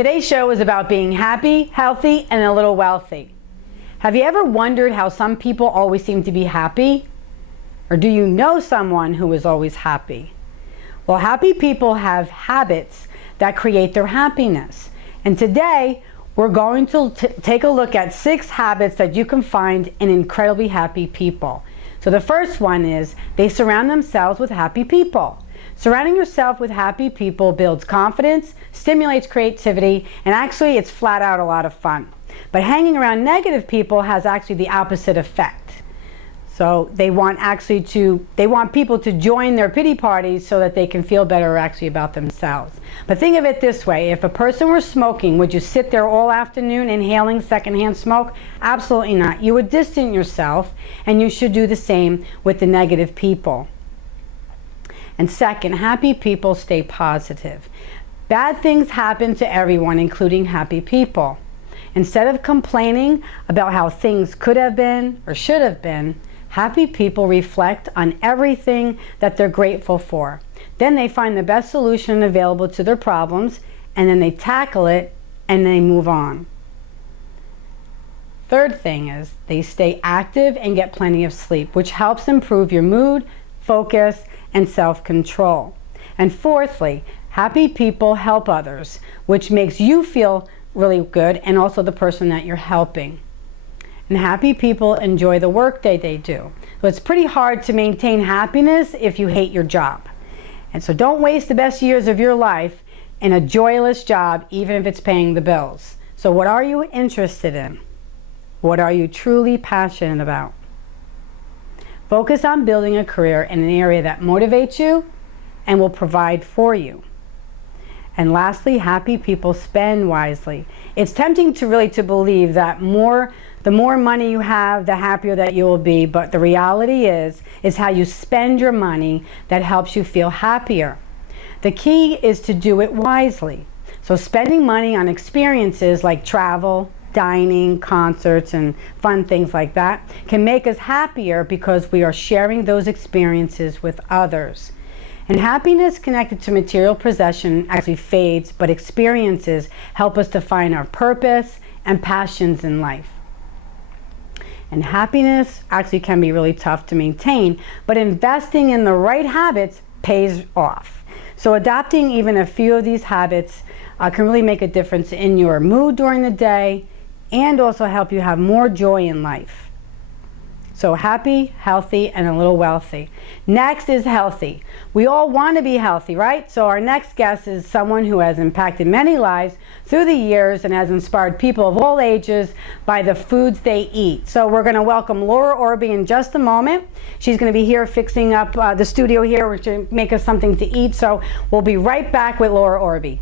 Today's show is about being happy, healthy, and a little wealthy. Have you ever wondered how some people always seem to be happy? Or do you know someone who is always happy? Well, happy people have habits that create their happiness. And today, we're going to take a look at 6 habits that you can find in incredibly happy people. So the first one is they surround themselves with happy people. Surrounding yourself with happy people builds confidence, stimulates creativity, and actually it's flat out a lot of fun. But hanging around negative people has actually the opposite effect. So they want people to join their pity parties so that they can feel better actually about themselves. But think of it this way, if a person were smoking, would you sit there all afternoon inhaling secondhand smoke? Absolutely not. You would distance yourself, and you should do the same with the negative people. And second, happy people stay positive. Bad things happen to everyone, including happy people. Instead of complaining about how things could have been or should have been, happy people reflect on everything that they're grateful for. Then they find the best solution available to their problems, and then they tackle it and they move on. Third thing is they stay active and get plenty of sleep, which helps improve your mood, focus, and self-control. And fourthly, happy people help others, which makes you feel really good and also the person that you're helping. And happy people enjoy the work they do. So it's pretty hard to maintain happiness if you hate your job. And so don't waste the best years of your life in a joyless job, even if it's paying the bills. So what are you interested in? What are you truly passionate about? Focus on building a career in an area that motivates you and will provide for you. And lastly, happy people spend wisely. It's tempting to believe that the more money you have, the happier that you will be, but the reality is how you spend your money that helps you feel happier. The key is to do it wisely. So spending money on experiences like travel, dining, concerts, and fun things like that can make us happier because we are sharing those experiences with others. And happiness connected to material possession actually fades, but experiences help us to find our purpose and passions in life. And happiness actually can be really tough to maintain, but investing in the right habits pays off. So adopting even a few of these habits can really make a difference in your mood during the day and also help you have more joy in life. So happy, healthy, and a little wealthy. Next is healthy. We all want to be healthy, right? So our next guest is someone who has impacted many lives through the years and has inspired people of all ages by the foods they eat. So we're going to welcome Laura Orbe in just a moment. She's going to be here fixing up the studio here to make us something to eat. So we'll be right back with Laura Orbe.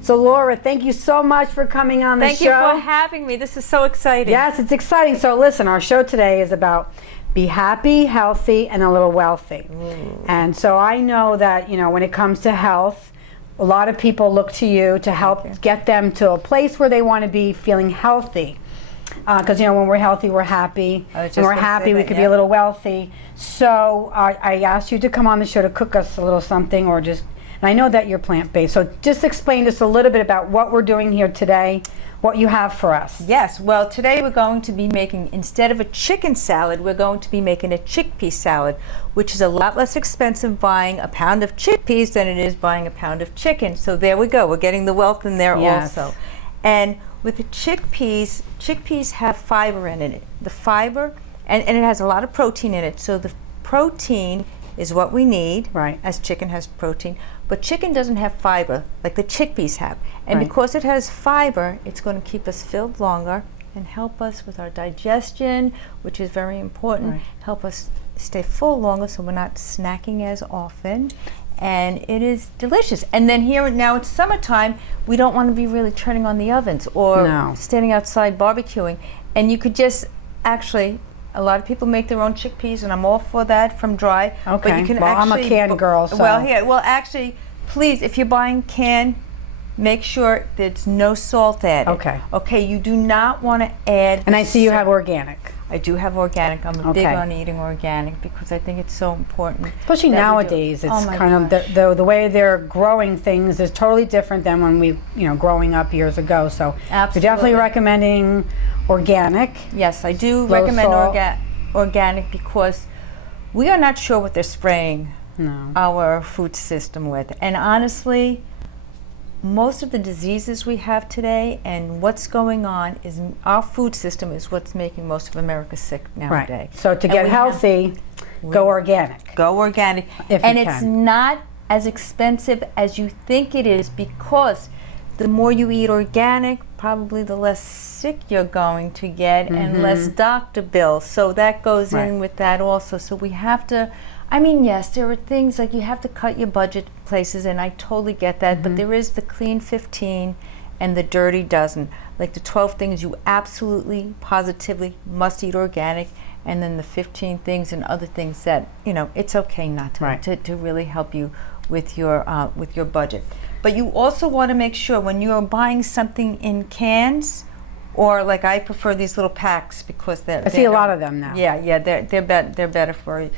So Laura, thank you so much for coming on the show. Thank you for having me. This is so exciting. Yes, it's exciting. So listen, our show today is about be happy, healthy, and a little wealthy. And so I know that, when it comes to health, a lot of people look to you to help get them to a place where they want to be feeling healthy. Because, when we're healthy, we're happy. And we're happy, we could be a little wealthy. So I asked you to come on the show to cook us a little something or just... And I know that you're plant-based, so just explain just a little bit about what we're doing here today, what you have for us. Yes, well, today we're going to be making, instead of a chicken salad, we're going to be making a chickpea salad, which is a lot less expensive buying a pound of chickpeas than it is buying a pound of chicken. So there we go, we're getting the wealth in there also. And with the chickpeas have fiber in it. The fiber, and it has a lot of protein in it, so the protein is what we need, right, as chicken has protein. But chicken doesn't have fiber like the chickpeas have. And because it has fiber, it's going to keep us filled longer and help us with our digestion, which is very important, help us stay full longer so we're not snacking as often. And it is delicious. And then here, now it's summertime, we don't want to be really turning on the ovens or standing outside barbecuing. And you could just actually... A lot of people make their own chickpeas, and I'm all for that from dry. Okay. But you can I'm a canned girl. So. Well, actually, please, if you're buying canned, make sure there's no salt added. Okay. Okay, you do not want to add... And I see you have organic. I do have organic. I'm a big Okay. on eating organic because I think it's so important. Especially that we do. nowadays, it's Oh my kind of gosh. the way they're growing things is totally different than when we, growing up years ago. So you're definitely Absolutely. recommending organic. Yes, I do Low recommend salt. organic because we are not sure what they're spraying No. our food system with. And honestly, most of the diseases we have today and what's going on is our food system is what's making most of America sick nowadays. Right. So to And get we have- healthy, go organic. Go organic. If And you it's can. not as expensive as you think it is because the more you eat organic, probably the less sick you're going to get and less doctor bills. So that goes Right. in with that also. So we have to, I mean, yes, there are things like you have to cut your budget places, and I totally get that, but there is the clean 15 and the dirty dozen. Like the 12 things you absolutely, positively must eat organic, and then the 15 things and other things that, it's okay not to, Right. to really help you with your budget. But you also want to make sure when you are buying something in cans, or like I prefer these little packs because I see a lot of them now. Yeah, they're better for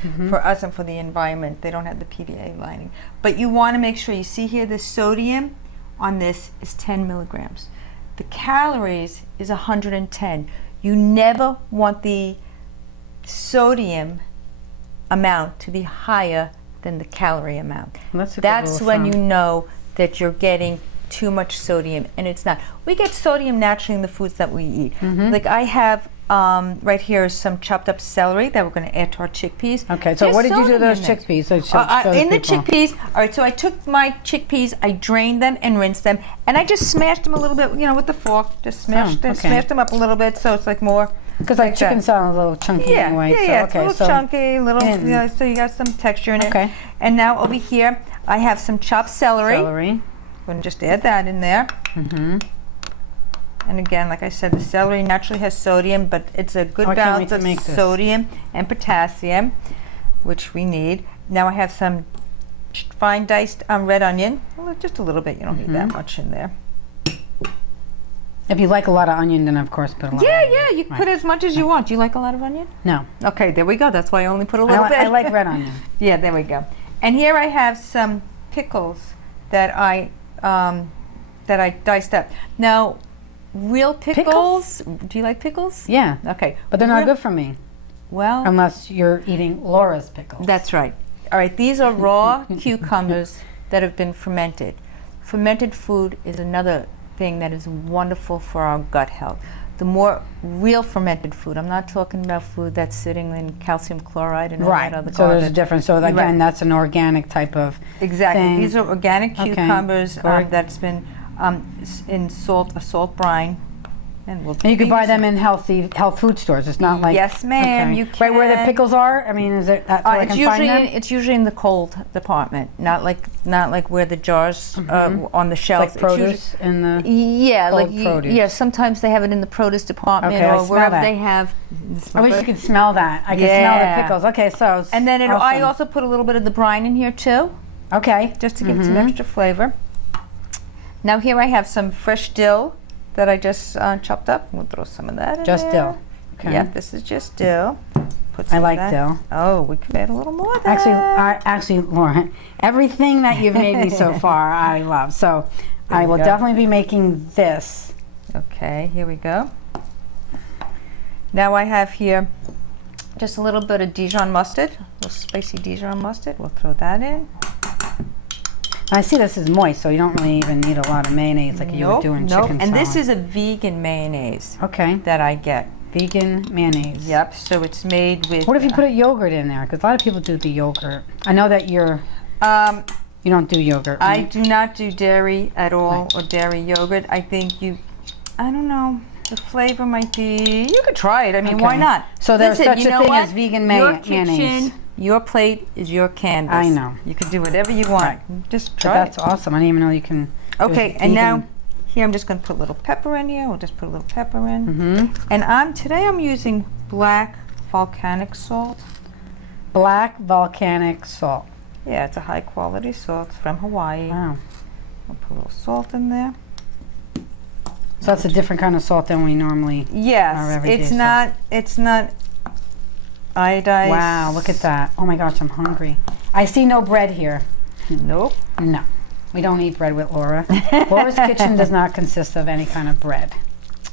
us and for the environment. They don't have the PVA lining. But you want to make sure you see here the sodium on this is 10 milligrams. The calories is 110. You never want the sodium amount to be higher than the calorie amount. That's a good That's rule of when thumb. you know that you're getting too much sodium, and it's not. We get sodium naturally in the foods that we eat. Like I have right here is some chopped up celery that we're going to add to our chickpeas. Okay, so There's what did you do to sodium those in there. chickpeas? So show In the people. chickpeas, all right, so I took my chickpeas, I drained them and rinsed them, and I just smashed them a little bit, with the fork. Just smashed them, okay. smashed them up a little bit so it's like more. Because like that. chicken sounds a little chunky Yeah, anyway. yeah, so, yeah. okay, It's a little so chunky, little, in. so you got some texture in it. Okay. And now over here, I have some chopped celery. celery. I'm going to just add that in there. And again, like I said, the celery naturally has sodium, but it's a good Oh, I can't balance wait to of make this. sodium and potassium, which we need. Now I have some fine diced red onion. Well, just a little bit. You don't need that much in there. If you like a lot of onion, then of course put a lot. Yeah, you can put as much as you want. Do you like a lot of onion? No, Okay, there we go. That's why I only put a little bit. I like red onion. Yeah, there we go. And here I have some pickles that I diced up. Now, real pickles. Do you like pickles? Yeah, Okay, but they're not real- good for me Well, unless you're eating Laura's pickles. that's right. All right, these are raw cucumbers that have been fermented. Fermented food is another thing that is wonderful for our gut health. The more real fermented food, I'm not talking about food that's sitting in calcium chloride and all Right. that other So there's a garbage. difference. So again, Right. that's an organic type of Exactly. thing. These are organic Okay. cucumbers Good. that's been in a salt brine. And we'll And you can use buy them in health food stores. It's not like Yes, ma'am, you Right where the can. pickles are. I mean, is it that's where I it's can find usually them? it's usually in the cold department, not like where the jars on the shelves. Like It's usually- produce in the. Yeah, Cold like produce. yeah. Sometimes they have it in the produce department Okay, I or smell wherever that. they have. I wish you could smell that. I can smell the pickles. Okay, so. And then I awesome. also put a little bit of the brine in here too, Okay. just to give it some extra flavor. Now here I have some fresh dill that I just chopped up. We'll throw some of that in Just there. dill. Okay. Yeah, this is just dill. Put I some of like that. dill. Oh, we could add a little more of that. Actually, Lauren, everything that you've made me so far, I love. So, I you will go. definitely be making this. Okay, here we go. Now I have here just a little bit of Dijon mustard, a little spicy Dijon mustard. We'll throw that in. I see this is moist, so you don't really even need a lot of mayonnaise like you would do in chicken And this salad. is a vegan mayonnaise Okay, that I get. vegan mayonnaise. Yep, so it's made with... What if you put a yogurt in there? Because a lot of people do the yogurt. I know that you don't do yogurt. I right? do not do dairy at all or dairy yogurt. I think I don't know, the flavor might be... You could try it. I mean, why Okay. not? So there's Listen, such you a know thing what? as vegan Your mayonnaise. kitchen, your plate is your canvas. I know. You can do whatever you want. Just But try that's it. awesome. I didn't even know you can. do Okay, vegan. and now here I'm just going to put a little pepper in here. We'll just put a little pepper in. Mm-hmm. And today I'm using black volcanic salt. Black volcanic salt. Yeah, it's a high quality salt. It's from Hawaii. Wow. I'll put a little salt in there. So that's a different kind of salt than we normally. Our Yes, everyday it's salt. not. It's not iodized. Wow, look at that. Oh my gosh, I'm hungry. I see no bread here. Nope. No, we don't eat bread with Laura. Laura's kitchen does not consist of any kind of bread.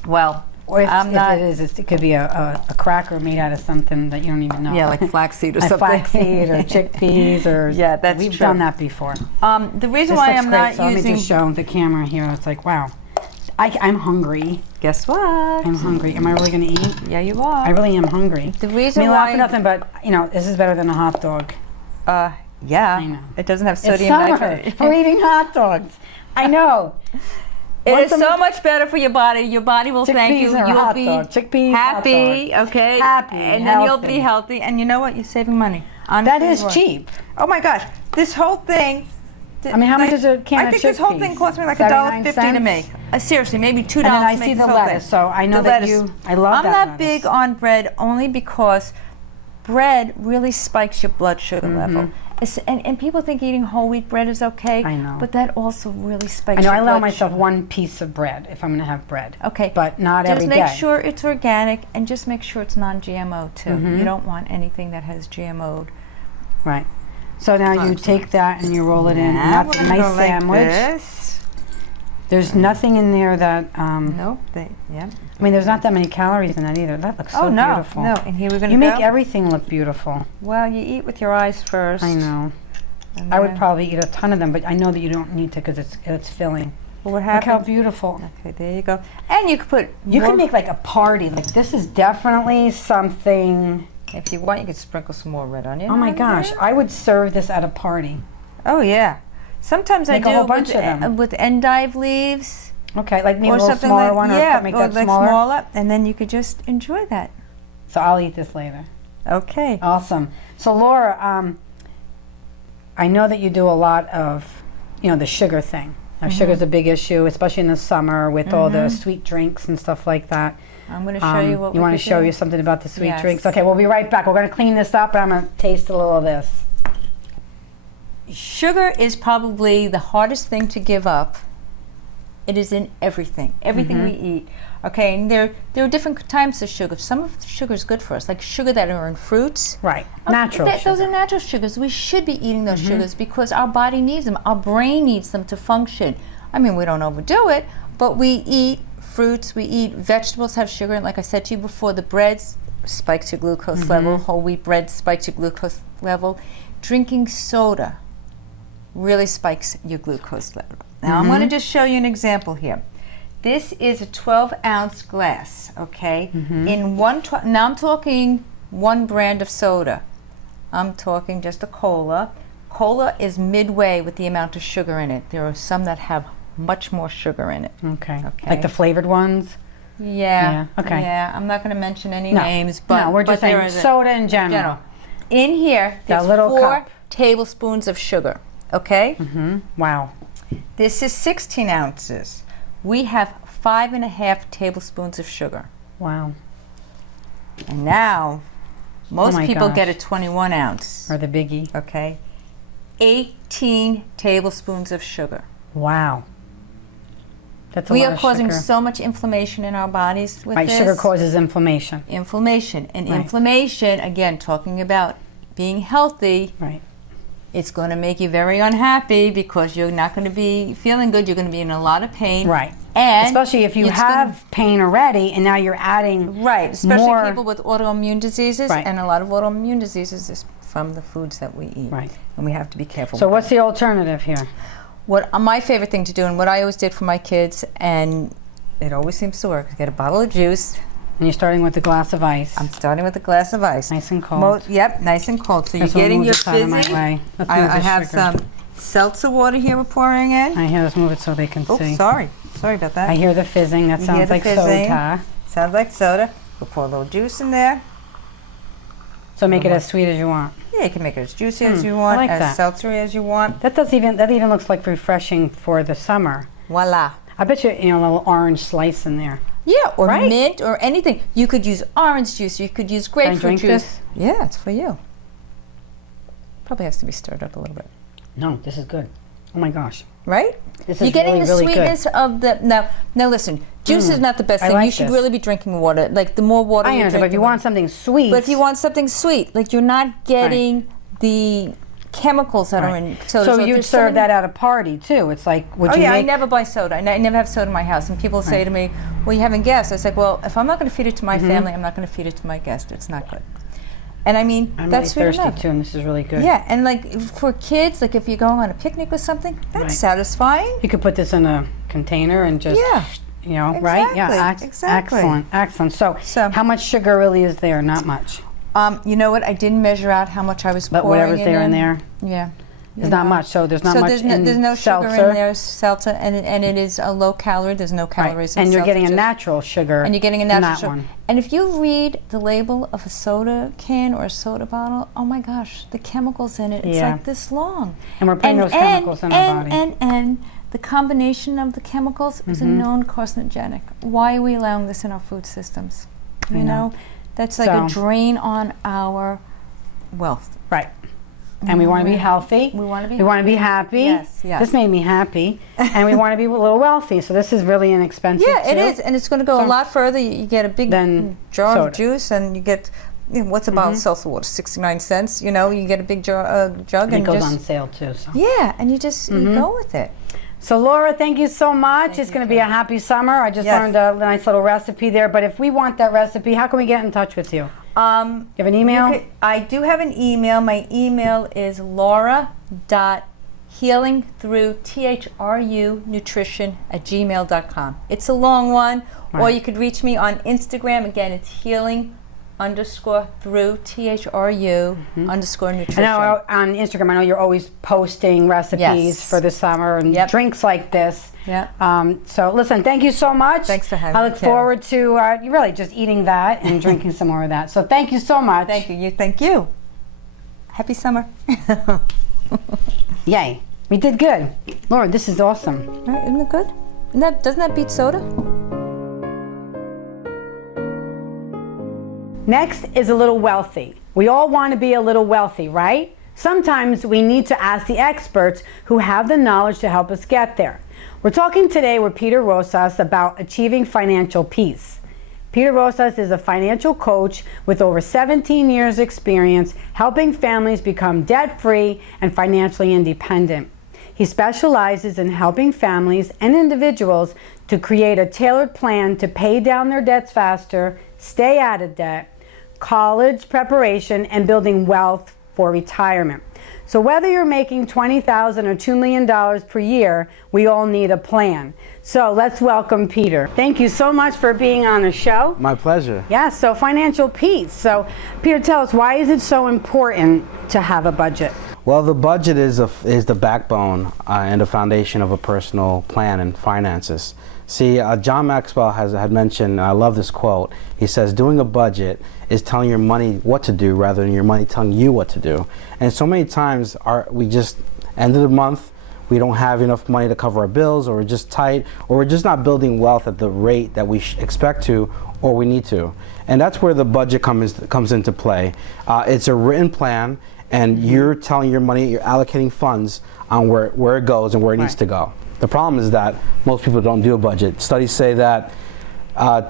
Well, Or if it is, it could be a cracker made out of something that you don't even know. yeah, like flaxseed or Like something. flaxseed or chickpeas or... Yeah, that's We've true. done that before. The reason This why looks I'm great, not so let me using... just show the camera here. It's like, wow. I'm hungry. Guess what? I'm hungry. Am I really going to eat? Yeah, you are. I really am hungry. The reason I mean, why... not for nothing, but, you know, this is better than a hot dog. Yeah. I know. It doesn't have It's sodium summer. nitrate. We're eating hot dogs. I know. It is so much better for your body. Your body will thank you. Chickpeas or You'll hot be dog. Chickpeas, happy, hot dog. okay? Happy, and then you'll be healthy. healthy. And you know what? You're saving money. That Honestly, is you are. cheap. Oh my gosh! This whole thing. I mean, how much is a can of I think this whole chickpeas? thing cost me like 79 $1.50 to cents? make. Seriously, maybe $2 And then I to make see this the whole lettuce, thing. so I know The that lettuce. I love I'm that not lettuce. big on bread only because bread really spikes your blood sugar level. And people think eating whole wheat bread is okay. I know. But that also really spikes I know your I allow blood myself sugar. one piece of bread if I'm going to have bread. Okay. But not every just day. make sure it's organic and just make sure it's non-GMO too. You don't want anything that has GMO'd. Right. So now you take that and you roll it in, and Now that's we're a gonna nice go like sandwich. this. There's nothing in there that, Nope. Yeah. I mean, there's not that many calories in that either. That looks so Oh no, beautiful. no. And here we're gonna You go. make everything look beautiful. Well, you eat with your eyes first. I know. and I would then- probably eat a ton of them, but I know that you don't need to because it's filling. Well, what Look how happens? beautiful. Okay, there you go. And you could put. You more, can make like a party. Like this is definitely something. If you want, you could sprinkle some more red onion. Oh my on gosh, there. I would serve this at a party. Oh yeah. Sometimes Make I a do whole bunch with, of them. with endive leaves Okay, like maybe a or little something smaller like one, or yeah, make or that like smaller. and then you could just enjoy that. So I'll eat this later. Okay. Awesome. So Laura, I know that you do a lot of, you know, the sugar thing. Now, sugar's a big issue, especially in the summer with all the sweet drinks and stuff like that. I'm going to show you what you we want to could show do. you something about the sweet Yes. drinks? Okay, we'll be right back. We're going to clean this up, and I'm going to taste a little of this. Sugar is probably the hardest thing to give up. It is in everything we eat. Okay, and there are different types of sugar. Some of the sugar is good for us, like sugar that are in fruits. Right, natural sugar. Those are natural sugars. We should be eating those sugars because our body needs them. Our brain needs them to function. I mean, we don't overdo it, but we eat fruits, we eat vegetables have sugar, and like I said to you before, the breads spikes your glucose level. Whole wheat bread spikes your glucose level. Drinking soda really spikes your glucose level. Now I'm going to just show you an example here. This is a 12-ounce glass, okay? In one, now I'm talking one brand of soda. I'm talking just a cola. Cola is midway with the amount of sugar in it. There are some that have much more sugar in it. Okay. Okay. Like the flavored ones? Yeah. Yeah, okay. Yeah, I'm not going to mention any No, names, but no, we're just but there saying is a- soda in general. In here, That there's little 4 cup. tablespoons of sugar, okay? Wow. This is 16 ounces. We have 5.5 tablespoons of sugar. Wow. And now, most my people gosh. get a 21 ounce, Or the biggie. okay? 18 tablespoons of sugar. Wow. That's a We lot are of causing sugar. so much inflammation in our bodies with Right, this. sugar causes inflammation. Inflammation. And Right. inflammation, again, talking about being healthy, Right. it's going to make you very unhappy because you're not going to be feeling good. You're going to be in a lot of pain. Right. And Especially if you it's gonna- have pain already and now you're adding right, especially more. people with autoimmune diseases, Right. and a lot of autoimmune diseases is from the foods that we eat. Right. And we have to be careful. So with what's the alternative here? that. What my favorite thing to do, and what I always did for my kids, and it always seems to work, is get a bottle of juice. And you're starting with a glass of ice. I'm starting with a glass of ice. Nice and cold. Yep, nice and cold. So you're Let's move getting your this out of my fizzy. way. Let's move I this have sugar. some seltzer water here we're pouring in. I hear, let's move it so they can Oh, see. sorry about that. I hear the fizzing. That You hear sounds the like fizzing. soda. Sounds like soda. We'll pour a little juice in there. So make it as sweet as you want. Yeah, you can make it as juicy as you want, like as that. seltzery as you want. That even looks like refreshing for the summer. Voila. I bet you, a little orange slice in there. Yeah, or Right? mint or anything. You could use orange juice. You could use Can I grapefruit drink juice. this? Yeah, it's for you. Probably has to be stirred up a little bit. No, this is good. Oh my gosh. Right? This You're is getting really, the really good. sweetness of the now listen, Juice is not the best I thing. like You should this. really be drinking water. Like the more water I you understand, drink, but if you want something sweet. But if you want something sweet, like you're not getting the chemicals that are in soda. So you'd there's so serve many- that at a party too. It's like, would Oh you yeah, I make? never buy soda. I never have soda in my house. And people say to me, well, you haven't guests. I said, well, if I'm not going to feed it to my family, I'm not going to feed it to my guests. It's not good. And I mean, I'm that's really sweet thirsty enough. too, and this is really good. Yeah, and like for kids, like if you're going on a picnic or something, that's Right. satisfying. You could put this in a container and just, Yeah. you know, right? Yeah, Exactly. excellent, excellent. So, how much sugar really is there? Not much. You know what? I didn't measure out how much I was But pouring whatever's there in there, Yeah. there's not much. So there's not So much there's in no sugar seltzer. in there, seltzer, and it is a low calorie. There's no calories in And you're seltzer, getting a just- natural sugar. And you're getting a in natural that sugar. one. And if you read the label of a soda can or a soda bottle, oh my gosh, the chemicals in it, it's Yeah. like this long. And we're putting those chemicals in our body. And the combination of the chemicals is a known carcinogenic. Why are we allowing this in our food systems? You know, that's like a So- drain on our wealth. Right. And we want to be healthy. We want to be We want to be happy. Yes, yes. This made me happy. And we want to be a little wealthy. So this is really inexpensive. Yeah, it too. is, and it's going to go a So- lot further. You get a big Than jar soda. of juice, and you get what's a bottle of seltzer water? 69 cents. You know, you get a big jug, And it and goes just on sale too. So. yeah, and you just you go with it. So Laura, thank you so much. It's going to be a happy summer. I just Yes. learned a nice little recipe there. But if we want that recipe, how can we get in touch with you? You have an email? I do have an email. My email is laura.healingthrunutrition@gmail.com. It's a long one. Or Right. you could reach me on Instagram. Again, it's healing_through_nutrition. I know on Instagram, I know you're always posting recipes Yes. for the summer and Yep. drinks like this. Yeah. So listen, thank you so much. Thanks for having I me, look Karen. forward to really just eating that and drinking some more of that. So thank you so much. Thank you. Thank you. Happy summer. Yay. We did good. Laura, this is awesome. Right, isn't it good? Doesn't that beat soda? Next is a little wealthy. We all want to be a little wealthy, right? Sometimes we need to ask the experts who have the knowledge to help us get there. We're talking today with Peter Rosas about achieving financial peace. Peter Rosas is a financial coach with over 17 years experience helping families become debt-free and financially independent. He specializes in helping families and individuals to create a tailored plan to pay down their debts faster, stay out of debt, college preparation, and building wealth for retirement. So whether you're making $20,000 or $2 million per year, we all need a plan. So let's welcome Peter. Thank you so much for being on the show. My pleasure. Yeah, so financial peace. So Peter, tell us, why is it so important to have a budget? Well, the budget is the backbone and the foundation of a personal plan and finances. See, John Maxwell had mentioned, and I love this quote, he says, doing a budget is telling your money what to do rather than your money telling you what to do. And so many times we just, end of the month, we don't have enough money to cover our bills, or we're just tight, or we're just not building wealth at the rate that we expect to or we need to. And that's where the budget comes into play. It's a written plan, and you're telling your money, you're allocating funds on where it goes and where it needs to go. The problem is that most people don't do a budget. Studies say that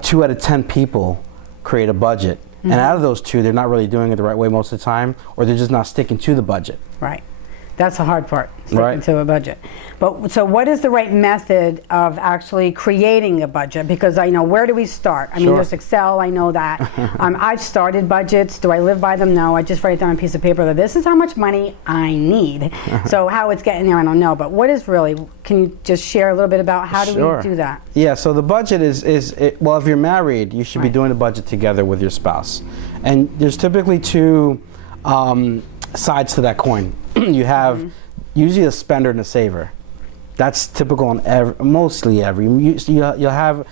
2 out of 10 people create a budget. And out of those 2, they're not really doing it the right way most of the time, or they're just not sticking to the budget. Right. That's the hard part, sticking Right. to a budget. But so what is the right method of actually creating a budget? Because I know, where do we start? I mean, Sure. there's Excel, I know that. I've started budgets. Do I live by them? No. I just write it down on a piece of paper that this is how much money I need. So how it's getting there, I don't know. But what is really, can you just share a little bit about how do Sure. we do that? Yeah, so the budget well, if you're married, you should be Right. doing the budget together with your spouse. And there's typically 2 sides to that coin. You have usually a spender and a saver. That's typical on mostly every. You'll have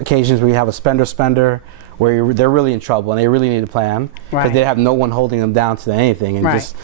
occasions where you have a spender where they're really in trouble and they really need a plan because Right. they have no one holding them down to anything and Right. just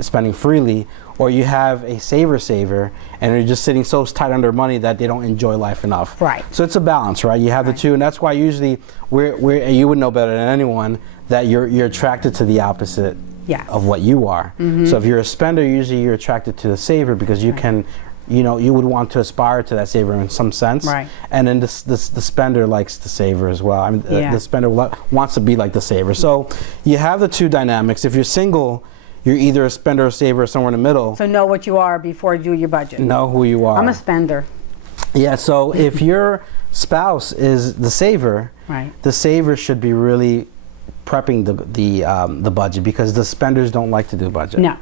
spending freely. Or you have a saver and they're just sitting so tight under money that they don't enjoy life enough. Right. So it's a balance, right? You have the 2, and that's why usually and you would know better than anyone that you're attracted to the opposite. Yes. Of what you are. So if you're a spender, usually you're attracted to the saver because you can you would want to aspire to that saver in some sense. Right. And then the spender likes the saver as well. I mean, Yeah. the spender wants to be like the saver. So you have the two dynamics. If you're single, you're either a spender or saver or somewhere in the middle. So know what you are before you do your budget. Know who you are. I'm a spender. Yeah, so if your spouse is the saver, Right. the saver should be really prepping the budget, because the spenders don't like to do budget. No.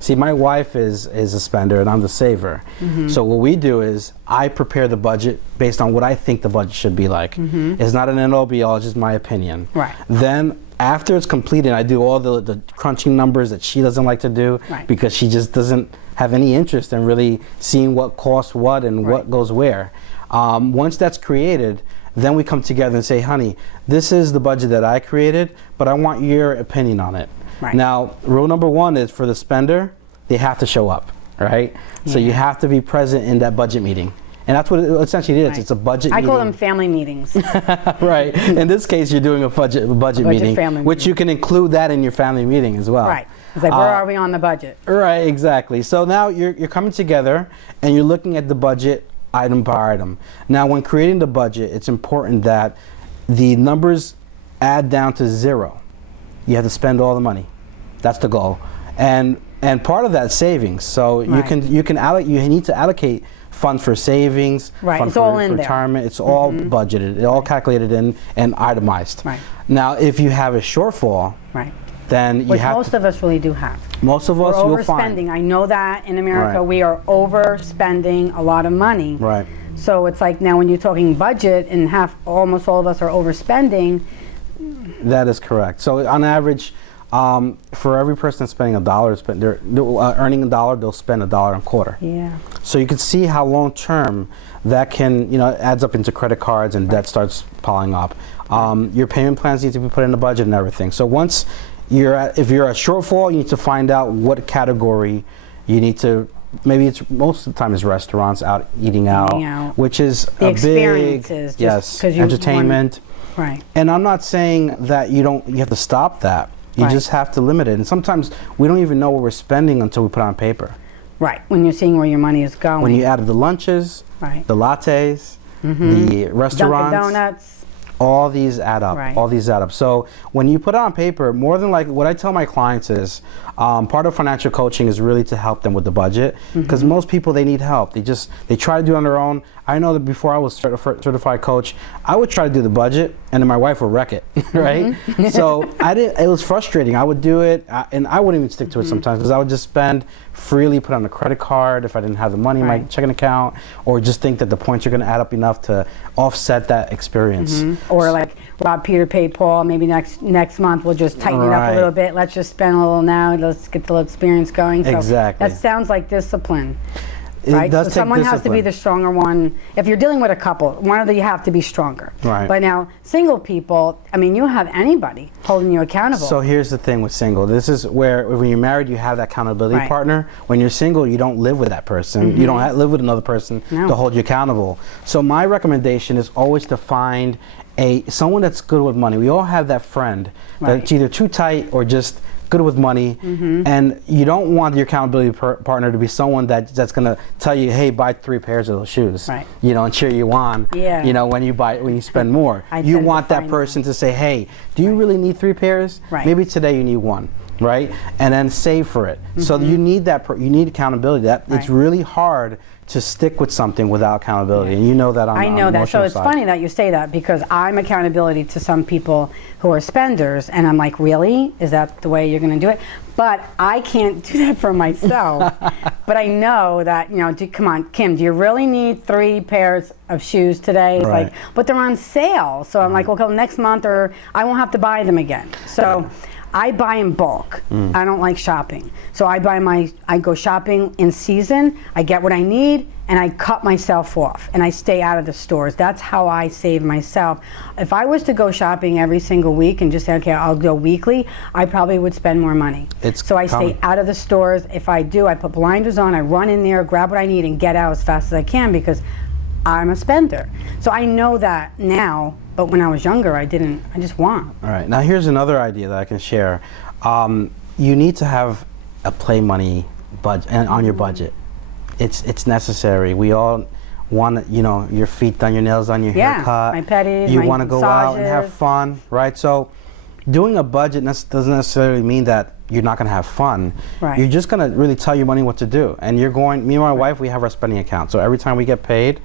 See, my wife is a spender and I'm the saver. So what we do is I prepare the budget based on what I think the budget should be like. It's not an end-all be-all, it's just my opinion. Right. Then after it's completed, I do all the crunching numbers that she doesn't like to do, Right. because she just doesn't have any interest in really seeing what costs what and what goes where. Once that's created, then we come together and say, honey, this is the budget that I created, but I want your opinion on it. Right. Now, rule number one is for the spender, they have to show up, right? So you have to be present in that budget meeting. And that's what it essentially is. Right. It's a budget I meeting. call them family meetings. Right. In this case, you're doing a budget meeting, family which meeting. you can include that in your family meeting as well. Right. It's like, where are we on the budget? Right, exactly. So now you're coming together and you're looking at the budget item by item. Now, when creating the budget, it's important that the numbers add down to zero. You have to spend all the money. That's the goal. And part of that savings. So Right. you need to allocate funds for savings, Right, funds it's all for in there. retirement. It's all budgeted. It's all calculated in and itemized. Right. Now, if you have a shortfall, Right. then you Which have most to, of us really do have. most of us We're you'll find. overspending. I know that in America Right. we are overspending a lot of money. Right. So it's like now when you're talking budget and almost all of us are overspending. That is correct. So on average, for every person spending $1, they're earning $1, they'll spend $1.25. Yeah. So you can see how long term that can, adds up into credit cards and debt starts piling up. Your payment plans need to be put in the budget and everything. So once if you're at shortfall, you need to find out what category you need to. Maybe it's most of the time is restaurants, eating out, which is The a big experiences, just 'cause you entertainment. Right. And I'm not saying that you have to stop that. You Right. just have to limit it. And sometimes we don't even know what we're spending until we put it on paper. Right. When you're seeing where your money is going. When you added the lunches, Right. the lattes, the restaurants, Dunkin' Donuts. all these add up. Right. All these add up. So when you put it on paper, more than like what I tell my clients is, part of financial coaching is really to help them with the budget, because most people, they need help. They try to do it on their own. I know that before I was certified coach, I would try to do the budget, and then my wife would wreck it, right? So it was frustrating. I would do it, and I wouldn't even stick to it sometimes, because I would just spend freely, put on a credit card if I didn't have the money in my Right. checking account, or just think that the points are going to add up enough to offset that experience. Or like rob Peter, pay Paul. Maybe next month we'll just tighten it up Right. a little bit. Let's just spend a little now. Let's get the little experience going. So Exactly. that sounds like discipline. It Right, does so take someone has to be discipline. the stronger one. If you're dealing with a couple, one of you have to be stronger. Right. But now, single people, I mean, you have anybody holding you accountable. So here's the thing with single. This is where when you're married, you have that accountability Right. partner. When you're single, you don't live with that person. You don't live with another person No. to hold you accountable. So my recommendation is always to find someone that's good with money. We all have that friend Right. that's either too tight or just good with money, and you don't want your accountability partner to be someone that's going to tell you, hey, buy 3 pairs of those shoes, Right. and cheer you on, Yeah. when you spend more. I You tend to want that find person to say, hey, do you really need 3 pairs? Right. Maybe today you need 1, right? And then save for it. So you need you need accountability. It's Right. really hard to stick with something without accountability, and you know that on I the know that. So emotional it's side. funny that you say that, because I'm accountability to some people who are spenders, and I'm like, really? Is that the way you're going to do it? But I can't do that for myself. But I know that, come on, Kim, do you really need 3 pairs of shoes today? It's Right. like, but they're on sale. So I'm like, okay, next month, or I won't have to buy them again. So I buy in bulk. I don't like shopping. So I go shopping in season, I get what I need, and I cut myself off, and I stay out of the stores. That's how I save myself. If I was to go shopping every single week and just say, okay, I'll go weekly, I probably would spend more money. So I stay out of the stores. If I do, I put blinders on, I run in there, grab what I need, and get out as fast as I can, because I'm a spender. So I know that now, but when I was younger, I didn't. I just want. All right. Now here's another idea that I can share. You need to have a play money budget on your budget. it's necessary. We all want, you know, your feet done, your nails done, your haircut. My pedis, you my want to go out and have massages. fun, right? So doing a budget doesn't necessarily mean that you're not going to have fun. Right. You're just going to really tell your money what to do. And me and my wife, we have our spending account. So every time we get paid,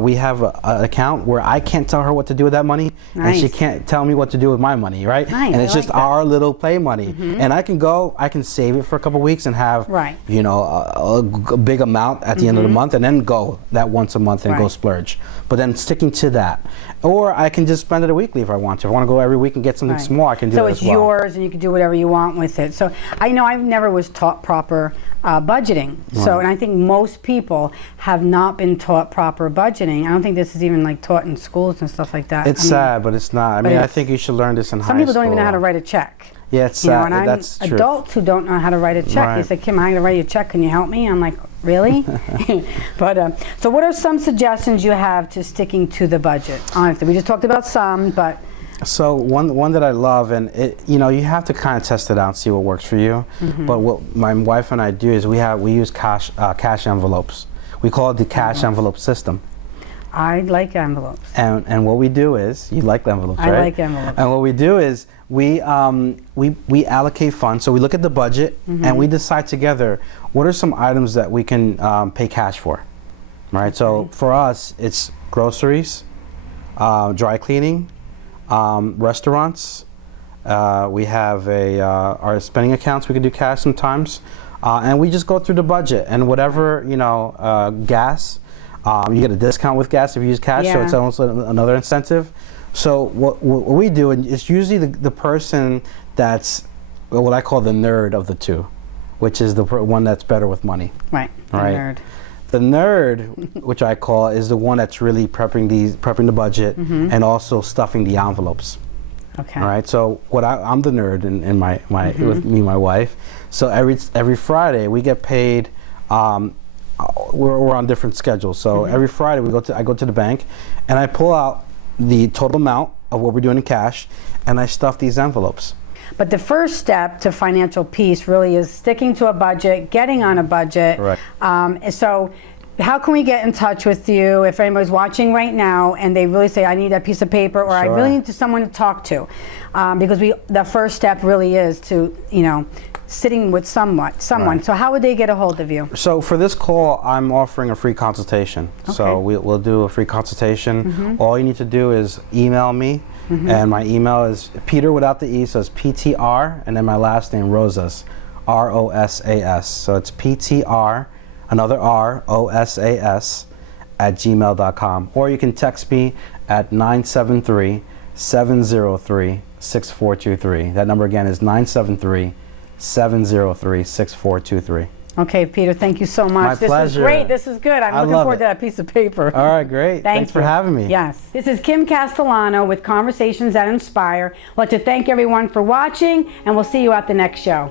we have an account where I can't tell her what to do with that money, and she can't tell me what to do with my money, right? Nice. And it's I just like that. our little play money. And I can save it for a couple weeks and have, you know, a big amount at the end of the month, and then go that once a month and go splurge. But then sticking to that. Or I can just spend it weekly if I want to. If I want to go every week and get something small, I can do that as well. So it's yours, and you can do whatever you want with it. So I know I never was taught proper budgeting. So, and I think most people have not been taught proper budgeting. I don't think this is even like taught in schools and stuff like that. It's sad, but it's not. I mean, I think you should learn this in high school. Some people don't even know how to write a check. Yeah, it's sad. And That's true. adults who don't know how to write a check. They say, Kim, I'm going to write you a check. Can you help me? I'm like, really? But so what are some suggestions you have to sticking to the budget? Honestly, we just talked about some, but so one that I love, and you know, you have to kind of test it out and see what works for you. But what my wife and I do is we use cash envelopes. We call it the cash envelope system. I like envelopes. And what we do is, you like the envelopes, right? I like envelopes. And what we do is we allocate funds. So we look at the budget and we decide together what are some items that we can pay cash for, right? So for us, it's groceries, dry cleaning, restaurants. We have our spending accounts. We can do cash sometimes, and we just go through the budget and whatever, you know, gas. You get a discount with gas if you use cash, so it's also another incentive. So what we do, and it's usually the person that's what I call the nerd of the two, which is the one that's better with money. Right. Nerd. The nerd, which I call, is the one that's really prepping the budget and also stuffing the envelopes. Okay. All right. So I'm the nerd in my with me and my wife. So every Friday we get paid. We're on different schedules. So every Friday I go to the bank, and I pull out the total amount of what we're doing in cash, and I stuff these envelopes. But the first step to financial peace really is sticking to a budget, getting on a budget. Right. So how can we get in touch with you if anybody's watching right now and they really say, I need that piece of paper, or I really need someone to talk to? Because the first step really is to, you know, sitting with someone. So how would they get a hold of you? So for this call, I'm offering a free consultation. So we'll do a free consultation. All you need to do is email me, and my email is Peter without the E, so it's PTR, and then my last name Rosas, ROSAS. So it's PTR, another ROSAS @gmail.com, or you can text me at 973-703-6423. That number again is 973-703-6423. Okay, Peter, thank you so much. My pleasure. This is great. This is good. I'm looking forward to that piece of paper. All right, great. Thanks for having me. Yes. This is Kim Castellano with Conversations That Inspire. I'd like to thank everyone for watching, and we'll see you at the next show.